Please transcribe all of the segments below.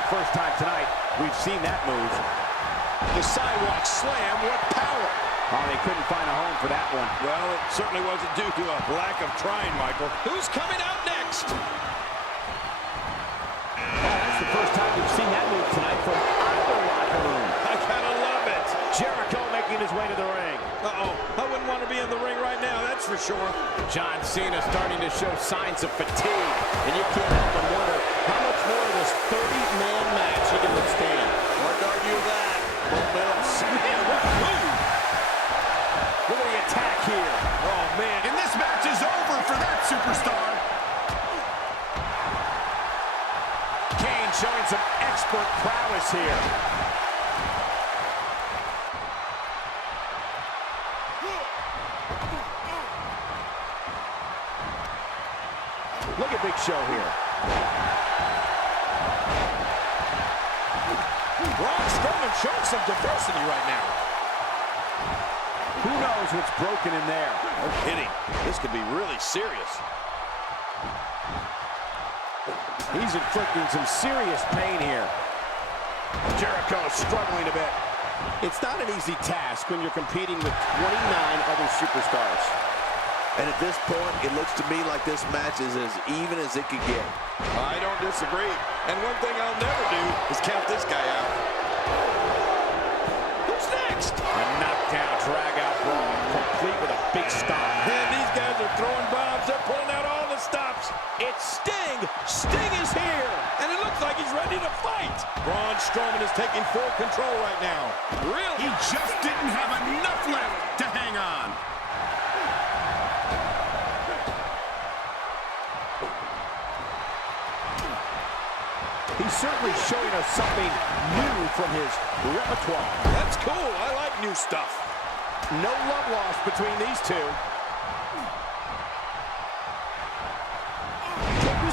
the first time tonight we've seen that move. The sidewalk slam, what power. Oh, they couldn't find a home for that one. Well, it certainly wasn't due to a lack of trying, Michael. Who's coming out next? That's the first time we've seen that move tonight from either locker room. I gotta love it. Jericho making his way to the ring. Uh-oh, I wouldn't want to be in the ring right now, that's for sure. John Cena starting to show signs of fatigue, and you can't help but wonder how much more of this 30-man match he can withstand. Hard to argue that. Man, what a move. Look at the attack here. Oh, man. And this match is over for that superstar. Kane showing some expert prowess here. Look at Big Show here. Braun Strowman showing some diversity right now. Who knows what's broken in there? No kidding. This could be really serious. He's inflicting some serious pain here. Jericho struggling a bit. It's not an easy task when you're competing with 29 other superstars. And at this point, it looks to me like this match is as even as it could get. I don't disagree. And one thing I'll never do is count this guy out. Who's next? A knockdown, drag-out brawl, complete with a big stop. And these guys are throwing bombs. They're pulling out all the stops. It's Sting. Sting is here. And it looks like he's ready to fight. Braun Strowman is taking full control right now. Really? He just didn't have enough left to hang on. He's certainly showing us something new from his repertoire. That's cool. I like new stuff. No love lost between these two.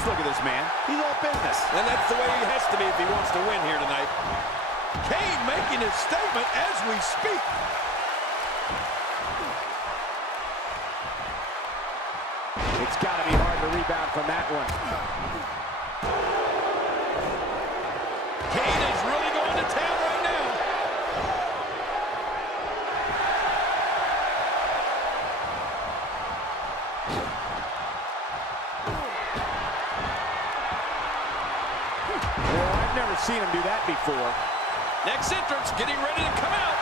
Look at this man. He's all business. And that's the way he has to be if he wants to win here tonight. Kane making his statement as we speak. It's got to be hard to rebound from that one. Kane is really going to town right now. Well, I've never seen him do that before. Next entrance getting ready to come out.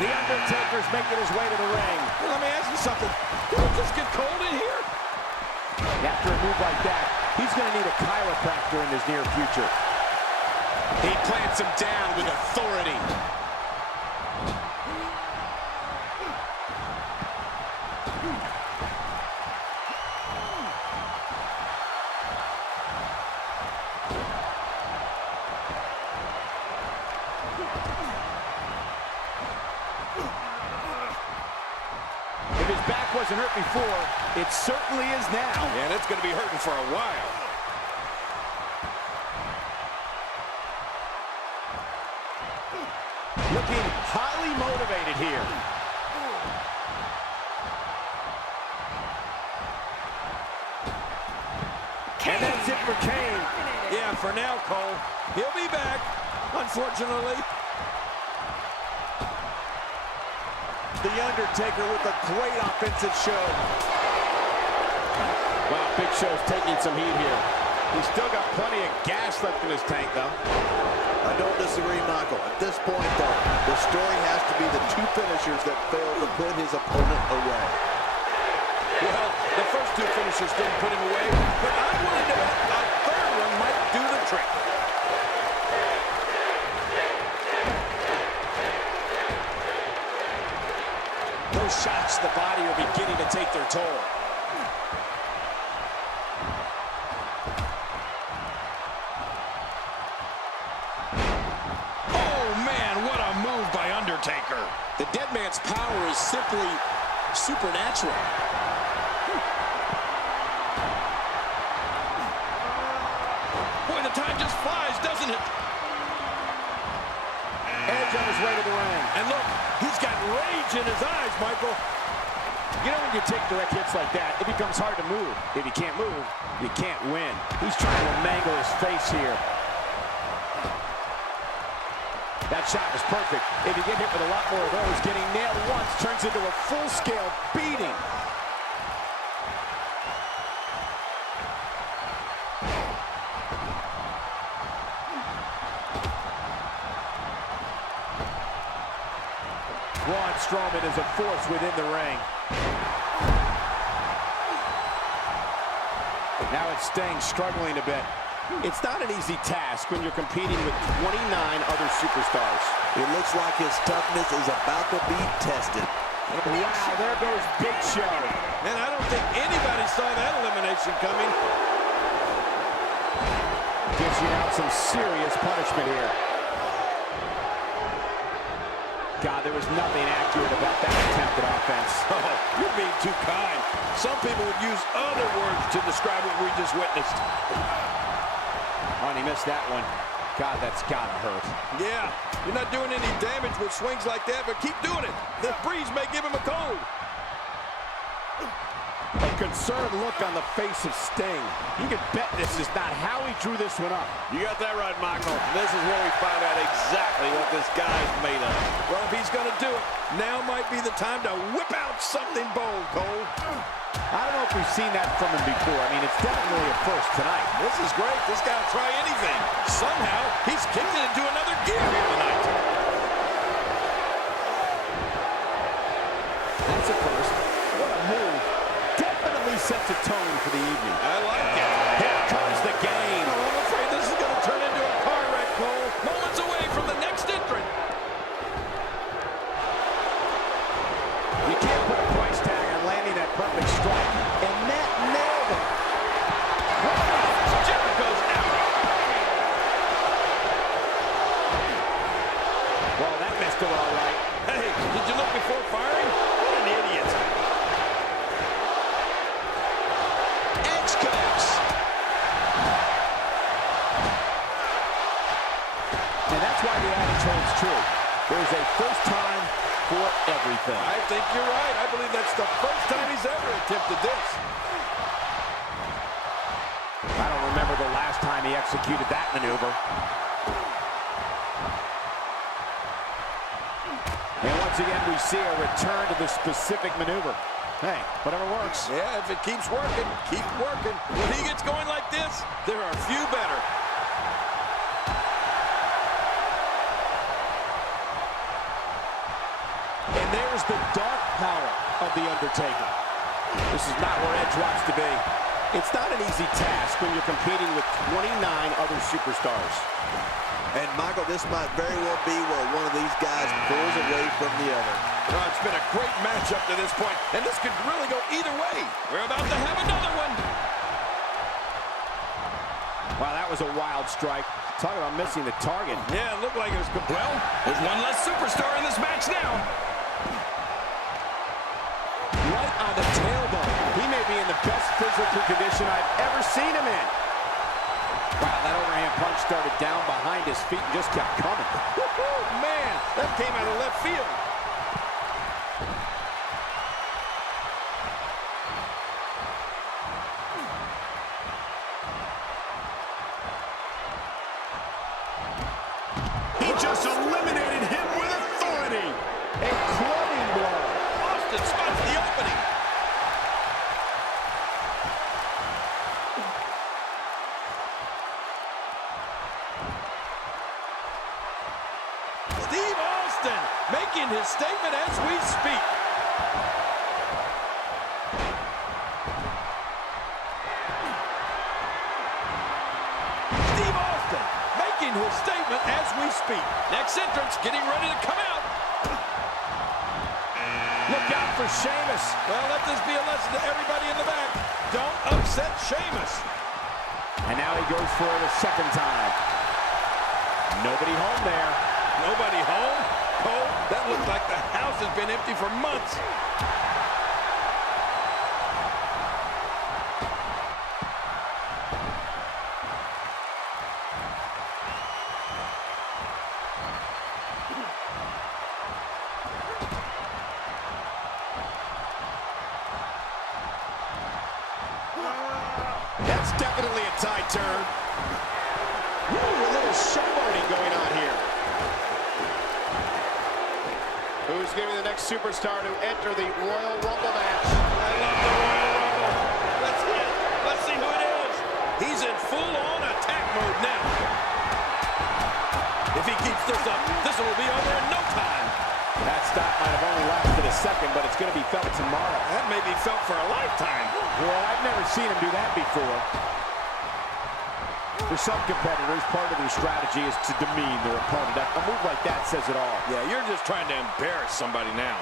The Undertaker's making his way to the ring. Well, let me ask you something. Did it just get cold in here? After a move like that, he's going to need a chiropractor in his near future. He plants him down with authority. If his back wasn't hurt before, it certainly is now. And it's going to be hurting for a while. Looking highly motivated here. And that's it for Kane. Yeah, for now, Cole. He'll be back, unfortunately. The Undertaker with a great offensive show. Wow, Big Show's taking some heat here. He's still got plenty of gas left in his tank, though. I don't disagree, Michael. At this point, though, the story has to be the two finishers that failed to put his opponent away. Well, the first two finishers didn't put him away, but I want to know a third one might do the trick. Those shots to the body are beginning to take their toll. Oh, man, what a move by Undertaker. The dead man's power is simply supernatural. Boy, the time just flies, doesn't it? Edge on his way to the ring. And look, he's got rage in his eyes, Michael. You know, when you take direct hits like that, it becomes hard to move. If you can't move, you can't win. He's trying to mangle his face here. That shot was perfect. If you get hit with a lot more of those, getting nailed once turns into a full-scale beating. Braun Strowman is a force within the ring. Now it's Sting struggling a bit. It's not an easy task when you're competing with 29 other superstars. It looks like his toughness is about to be tested. Wow, there goes Big Show. Man, I don't think anybody saw that elimination coming. Dishing out some serious punishment here. God, there was nothing accurate about that attempted offense. Oh, you're being too kind. Some people would use other words to describe what we just witnessed. Oh, and he missed that one. God, that's gotta hurt. Yeah, you're not doing any damage with swings like that, but keep doing it. The breeze may give him a cold. A concerned look on the face of Sting. You can bet this is not how he drew this one up. You got that right, Michael. This is where we find out exactly what this guy's made of. Well, if he's going to do it, now might be the time to whip out something bold, Cole. I don't know if we've seen that from him before. I mean, it's definitely a first tonight. This is great. This guy will try anything. Somehow, he's kicked it into another gear here tonight. That's a first. What a move. Definitely sets a tone for the evening. I like it. Here comes the game. Oh, I'm afraid this is going to turn into a car wreck, Cole. Moments away from the next entrant. You can't put a price tag on landing that perfect strike. And that nailed him. Jericho's out. Well, that messed him all right. Hey, did you look before firing? What an idiot. Edge connects. And that's why the adage holds true. There's a first time for everything. I think you're right. I believe that's the first time he's ever attempted this. I don't remember the last time he executed that maneuver. And once again, we see a return to the specific maneuver. Hey, whatever works. Yeah, if it keeps working, keep working. When he gets going like this, there are a few better. And there's the dark power of The Undertaker. This is not where Edge wants to be. It's not an easy task when you're competing with 29 other superstars. And, Michael, this might very well be where one of these guys pulls away from the other. Well, it's been a great match up to this point, and this could really go either way. We're about to have another one. Wow, that was a wild strike. Talk about missing the target. Yeah, it looked like it was complete. Well, there's one less superstar in this match now. Right on the tailbone. He may be in the best physical condition I've ever seen him in. Wow, that overhand punch started down behind his feet and just kept coming. Man, that came out of left field. He just eliminated him with authority. A clubbing blow. Austin spots the opening. Steve Austin making his statement as we speak. Steve Austin making his statement as we speak. Next entrance getting ready to come out. Look out for Sheamus. Well, let this be a lesson to everybody in the back. Don't upset Sheamus. And now he goes for it a second time. Nobody home there. Nobody home? Cole, that looks like the house has been empty for months. That's definitely a tie turn. Ooh, a little showboating going on here. Who's going to be the next superstar to enter the Royal Rumble match? I love the Royal Rumble. Let's see who it is. He's in full-on attack mode now. If he keeps this up, this one will be over in no time. That stop might have only lasted a second, but it's going to be felt tomorrow. That may be felt for a lifetime. Well, I've never seen him do that before. For some competitors, part of their strategy is to demean their opponent. A move like that says it all. Yeah, you're just trying to embarrass somebody now.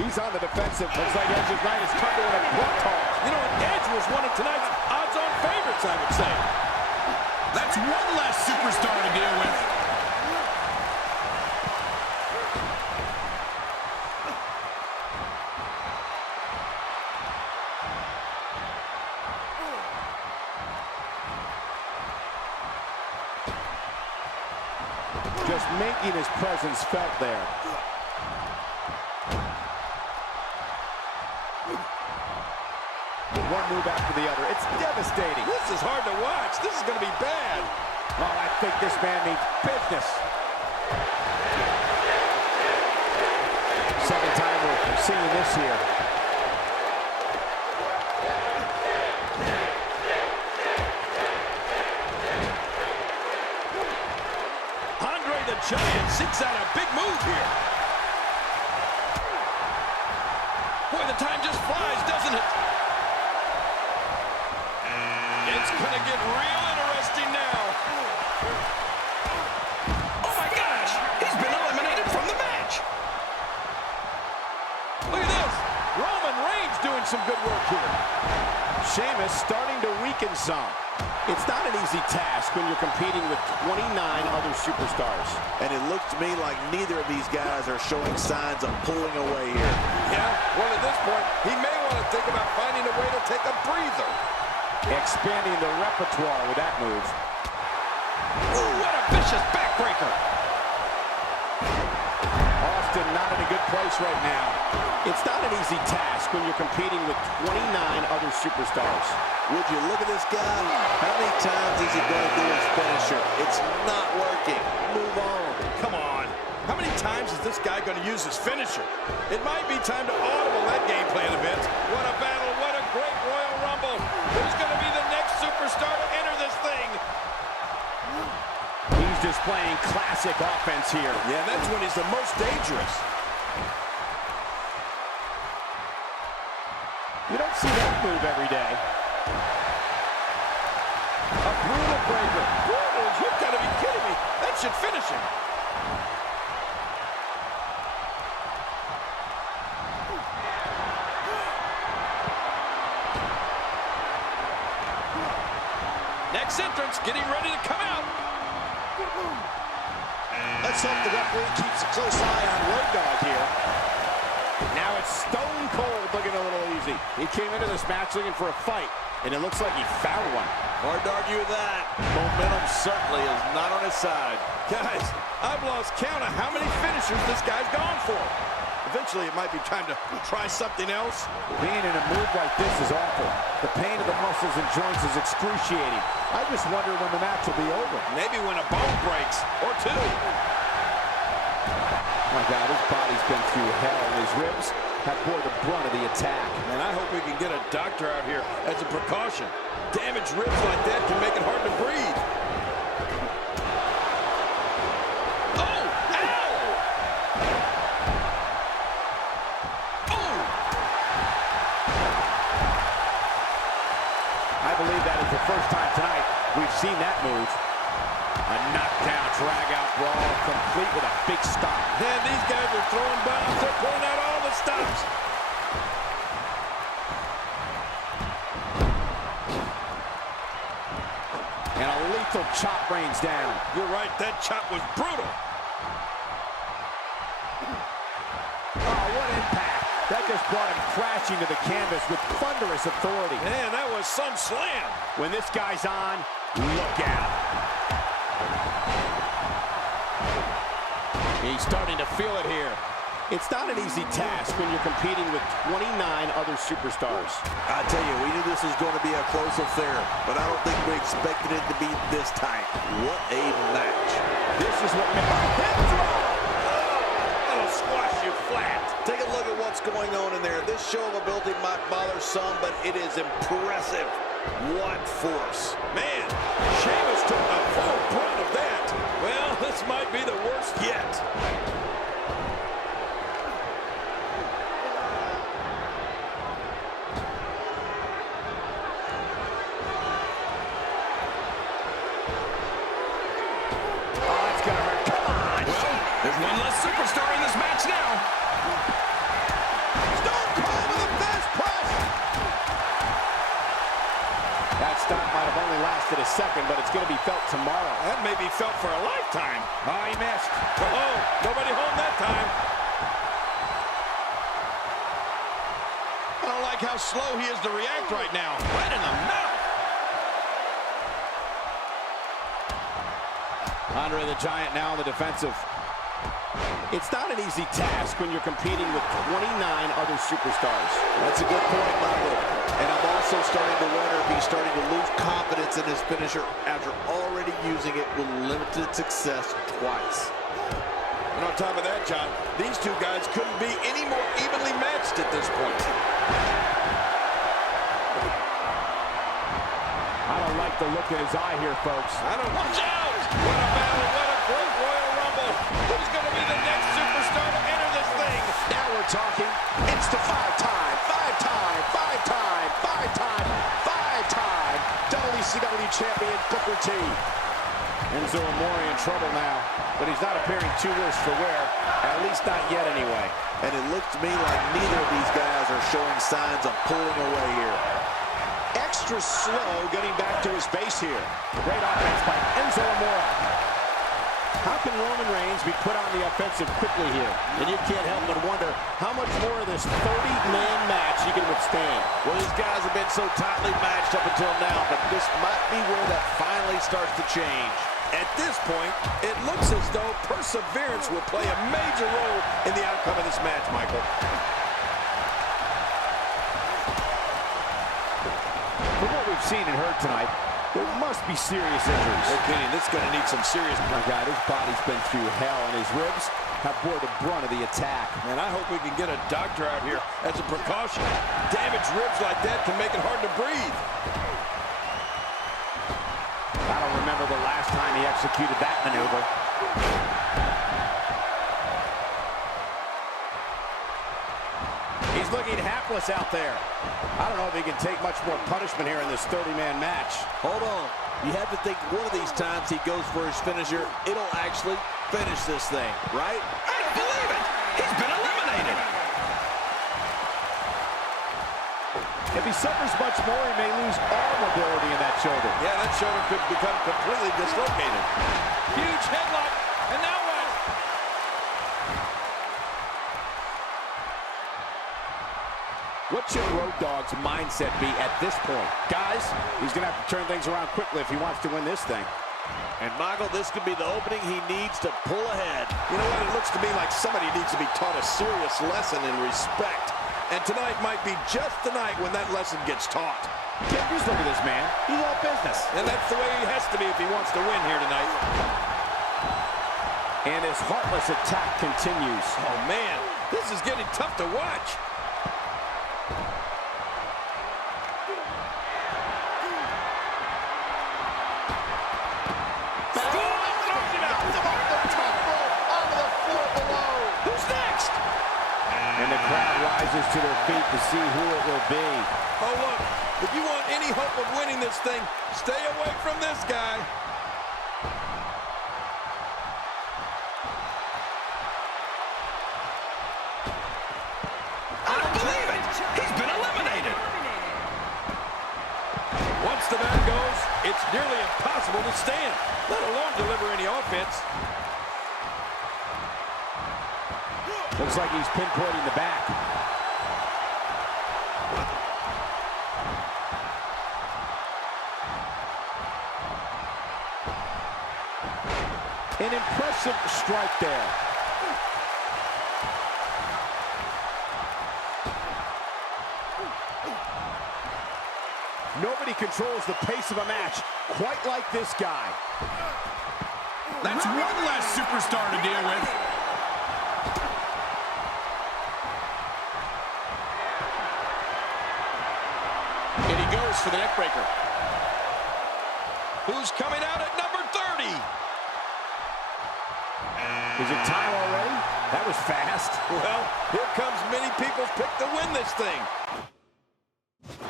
He's on the defensive. Looks like Edge's night is turned into a blood toss. You know, Edge was one of tonight's odds-on favorites, I would say. That's one less superstar to deal with. Just making his presence felt there. One move after the other. It's devastating. This is hard to watch. This is going to be bad. Oh, I think this man means business. Second time we're seeing this here. Andre the Giant seeks out a big move here. Boy, the time just flies, doesn't it? It's going to get real interesting now. Oh, my gosh! He's been eliminated from the match. Look at this. Roman Reigns doing some good work here. Sheamus starting to weaken some. It's not an easy task when you're competing with 29 other superstars. And it looks to me like neither of these guys are showing signs of pulling away here. Yeah, well, at this point, he may want to think about finding a way to take a breather. Expanding the repertoire with that move. Ooh, what a vicious backbreaker. Austin not in a good place right now. It's not an easy task when you're competing with 29 other superstars. Would you look at this guy? How many times is he going to do his finisher? It's not working. Move on. Come on. How many times is this guy going to use his finisher? It might be time to audible that game plan a bit. What a battle. What a great Royal Rumble. Who's going to be the next superstar to enter this thing? He's displaying classic offense here. Yeah, that's when he's the most dangerous. You don't see that move every day. A brutal breaker. Brutal? You've got to be kidding me. That should finish him. Next entrance getting ready to come out. Let's hope the referee keeps a close eye on Road Dogg here. Now it's Stone Cold looking a little easy. He came into this match looking for a fight, and it looks like he found one. Hard to argue with that. Momentum certainly is not on his side. Guys, I've lost count of how many finishers this guy's gone for. Eventually, it might be time to try something else. Being in a move like this is awful. The pain of the muscles and joints is excruciating. I just wonder when the match will be over. Maybe when a bone breaks, or two. Oh my God, his body's been through hell, and his ribs have bore the brunt of the attack. And I hope we can get a doctor out here as a precaution. Damaged ribs like that can make it hard to breathe. Oh! Ow! Oh! I believe that is the first time tonight we've seen that move. A knockdown, drag-out brawl, complete with a big stop. Man, these guys are throwing bombs. They're pulling out all the stops. And a lethal chop rains down. You're right, that chop was brutal. Oh, what impact. That just brought him crashing to the canvas with thunderous authority. Man, that was some slam. When this guy's on, look out. He's starting to feel it here. It's not an easy task when you're competing with 29 other superstars. I tell you, we knew this was going to be a close affair, but I don't think we expected it to be this tight. What a match. This is what hip That'll squash you flat. Take a look at what's going on in there. This show of ability might bother some, but it is impressive. What force. Man, Sheamus took the full brunt of that. Well, this might be the worst yet. There's one less superstar in this match now. Stone Cold with a fast press. That stop might have only lasted a second, but it's going to be felt tomorrow. That may be felt for a lifetime. Oh, he missed. Oh, nobody home that time. I don't like how slow he is to react right now. Right in the mouth. Andre the Giant now on the defensive. It's not an easy task when you're competing with 29 other superstars. That's a good point, Michael. And I'm also starting to wonder if he's starting to lose confidence in his finisher after already using it with limited success twice. And on top of that, John, these two guys couldn't be any more evenly matched at this point. I don't like the look in his eye here, folks. I don't watch out! What a battle, what a great Royal Rumble. Who's going to be the next superstar to enter this thing? Now we're talking. It's the five-time WCW champion Booker T. Enzo Amore in trouble now, but he's not appearing too worse for wear, at least not yet anyway. And it looks to me like neither of these guys are showing signs of pulling away here. Extra slow getting back to his base here. Great offense by Enzo Amore. How can Roman Reigns be put on the offensive quickly here? And you can't help but wonder how much more of this 30-man match he can withstand. Well, these guys have been so tightly matched up until now, but this might be where that finally starts to change. At this point, it looks as though perseverance will play a major role in the outcome of this match, Michael. From what we've seen and heard tonight, there must be serious injuries. No kidding, this is going to need some serious... My God, his body's been through hell, and his ribs have bore the brunt of the attack. And I hope we can get a doctor out here as a precaution. Damaged ribs like that can make it hard to breathe. I don't remember the last time he executed that maneuver. He's looking hapless out there. I don't know if he can take much more punishment here in this 30-man match. Hold on. You have to think one of these times he goes for his finisher, it'll actually finish this thing, right? I don't believe it. He's been eliminated. If he suffers much more, he may lose all mobility in that shoulder. Yeah, that shoulder could become completely dislocated. Huge headlock, and now what? What should Road Dogg's mindset be at this point? Guys, he's going to have to turn things around quickly if he wants to win this thing. And, Michael, this could be the opening he needs to pull ahead. You know what? It looks to me like somebody needs to be taught a serious lesson in respect. And tonight might be just the night when that lesson gets taught. Kid, just look at this man. He's all business. And that's the way he has to be if he wants to win here tonight. And his heartless attack continues. Oh, man, this is getting tough to watch. And the crowd rises to their feet to see who it will be. Oh, look, if you want any hope of winning this thing, stay away from this guy. I don't believe it. He's been eliminated. Once the bell goes, it's nearly impossible to stand, let alone deliver any offense. Looks like he's pinpointing the back. An impressive strike there. Nobody controls the pace of a match quite like this guy. That's one less superstar to deal with. And he goes for the neck breaker. Who's coming out at number 30? Is it time already? That was fast. Well, here comes many people's pick to win this thing.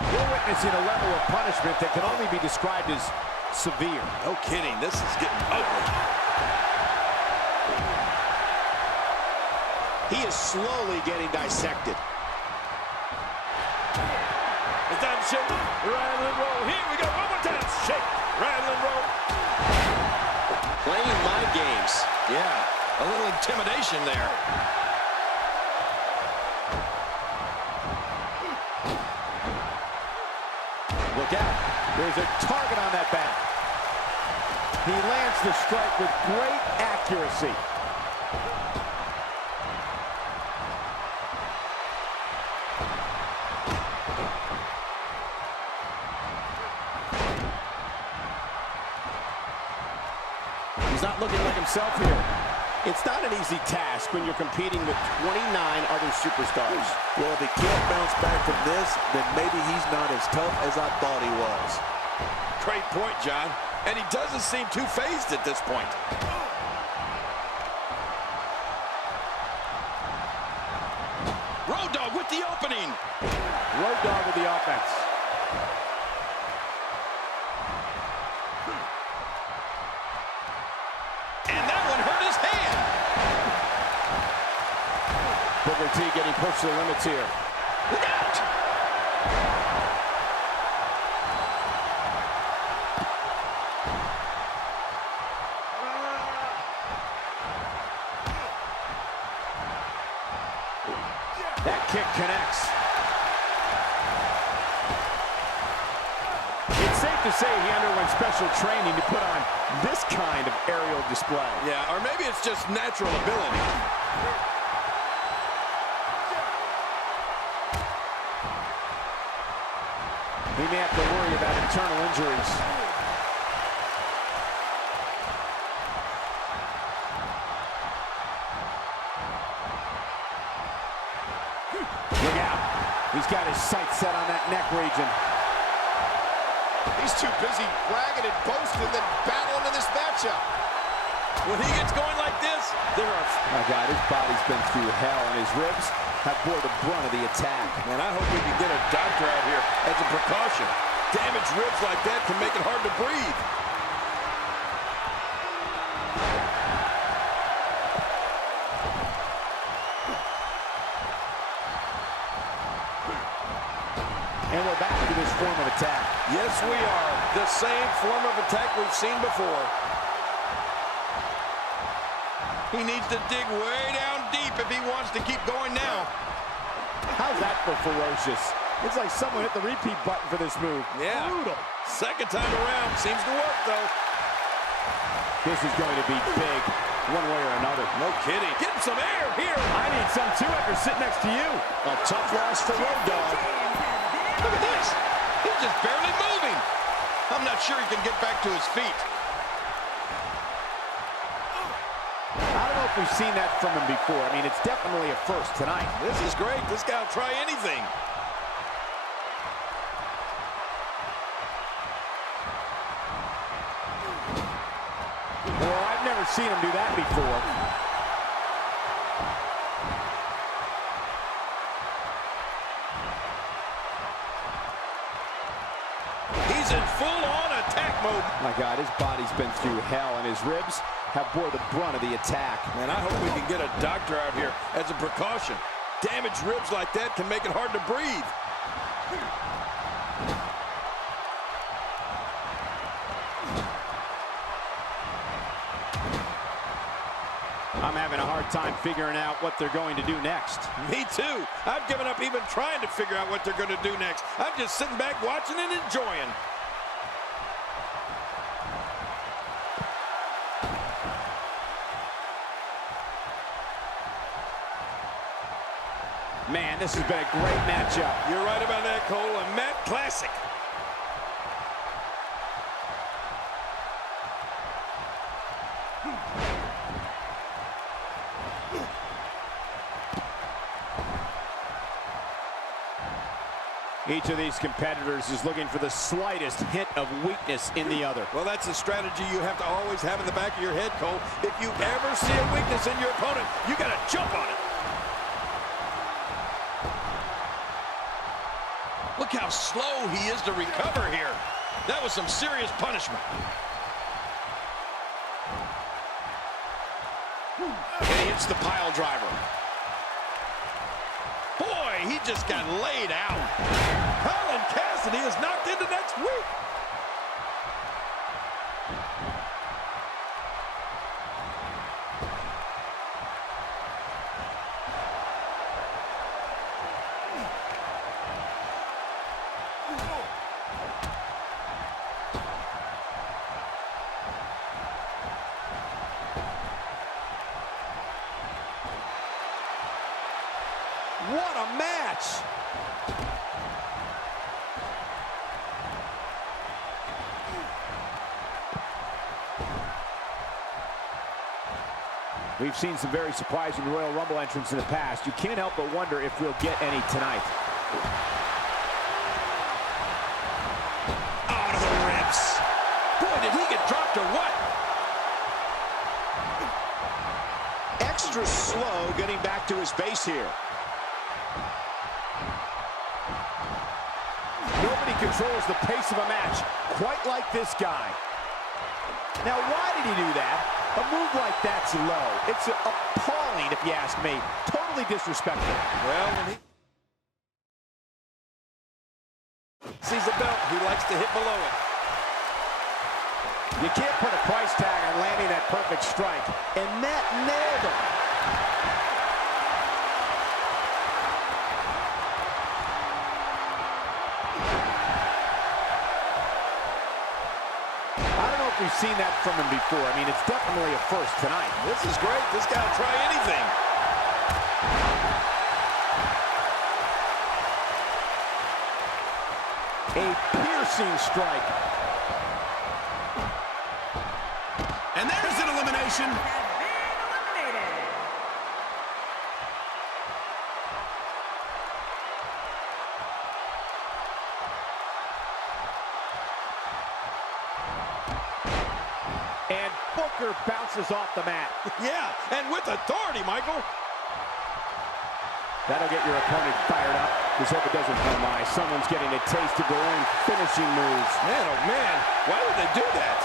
We're witnessing a level of punishment that can only be described as severe. No kidding, this is getting ugly. He is slowly getting dissected. It's time to shake, rattle, and roll. Here we go, one more time. Shake, rattle, and roll. Playing my games. Yeah, a little intimidation there. Look out. There's a target on that back. He lands the strike with great accuracy. He's not looking like himself here. It's not an easy task when you're competing with 29 other superstars. Well, if he can't bounce back from this, then maybe he's not as tough as I thought he was. Great point, John. And he doesn't seem too phased at this point. Road Dogg with the opening. Road Dogg with the offense. And that one hurt his hand. Booker T getting pushed to the limits here. Look out! That kick connects. It's safe to say he underwent special training to put on this kind of aerial display. Yeah, or maybe it's just natural ability. He may have to worry about internal injuries. Look out. He's got his sights set on that neck region. He's too busy bragging and boasting than battling in this matchup. When he gets going like this, there are... My God, his body's been through hell, and his ribs have bore the brunt of the attack. Man, I hope we can get a doctor out here as a precaution. Damaged ribs like that can make it hard to breathe. And we're back to this form of attack. Yes, we are. The same form of attack we've seen before. He needs to dig way down deep if he wants to keep going now. How's that for ferocious? It's like someone hit the repeat button for this move. Yeah. Brutal. Second time around. Seems to work, though. This is going to be big, one way or another. No kidding. Getting some air here. I need some too after sitting next to you. A tough loss for Road Dogg. Look at this. He's just barely moving. I'm not sure he can get back to his feet. I don't know if we've seen that from him before. I mean, it's definitely a first tonight. This is great. This guy will try anything. Well, I've never seen him do that before. He's in full-on attack mode. My God, his body's been through hell, and his ribs have bore the brunt of the attack. Man, I hope we can get a doctor out here as a precaution. Damaged ribs like that can make it hard to breathe. I'm having a hard time figuring out what they're going to do next. Me too. I've given up even trying to figure out what they're going to do next. I'm just sitting back watching and enjoying. Man, this has been a great matchup. You're right about that, Cole. A Matt classic. Each of these competitors is looking for the slightest hint of weakness in the other. Well, that's a strategy you have to always have in the back of your head, Cole. If you ever see a weakness in your opponent, you got to jump on it. Look how slow he is to recover here. That was some serious punishment. And he hits the pile driver. Boy, he just got laid out. Colin Cassidy is knocked into next week. What a match! We've seen some very surprising Royal Rumble entrants in the past. You can't help but wonder if we'll get any tonight. Out of the ribs. Boy, did he get dropped or what? Extra slow getting back to his base here. Nobody controls the pace of a match quite like this guy. Now, why did he do that? A move like that's low. It's appalling, if you ask me. Totally disrespectful. Well, when he sees the belt, he likes to hit below it. You can't put a price tag on landing that perfect strike, and that nailed him. We've seen that from him before. I mean, it's definitely a first tonight. This is great. This guy will try anything. A piercing strike. And there's an elimination. And Booker bounces off the mat. Yeah, and with authority, Michael. That'll get your opponent fired up. Just hope it doesn't oh my. Someone's getting a taste of their own finishing moves. Man, oh man, why would they do that?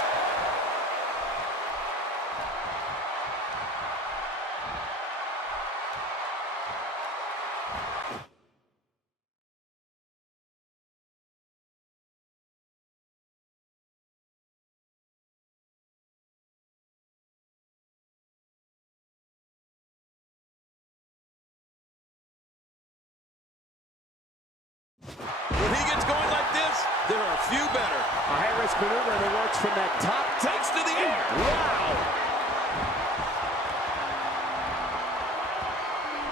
When he gets going like this, there are a few better. A high-risk maneuver in the works from that top. Takes to the air. Wow!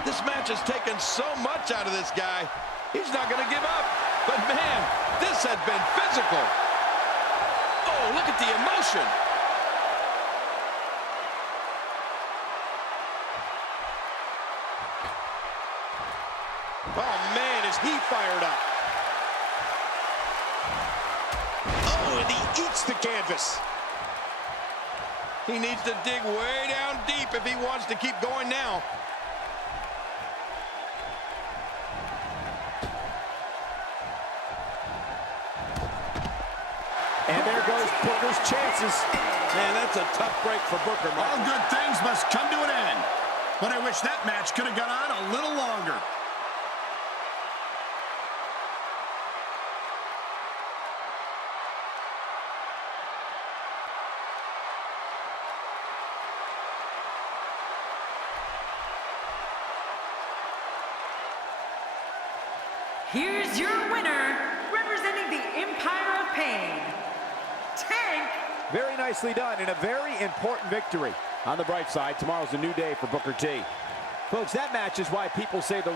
This match has taken so much out of this guy. He's not going to give up. But man, this has been physical. Oh, look at the emotion. Oh, man, is he fired up. Oh, and he eats the canvas. He needs to dig way down deep if he wants to keep going now. And there goes Booker's chances. Man, that's a tough break for Booker, Mark. All good things must come to an end. But I wish that match could have gone on a little longer. Here's your winner, representing the Empire of Pain, Tank. Very nicely done, and a very important victory. On the bright side, tomorrow's a new day for Booker T. Folks, that match is why people say the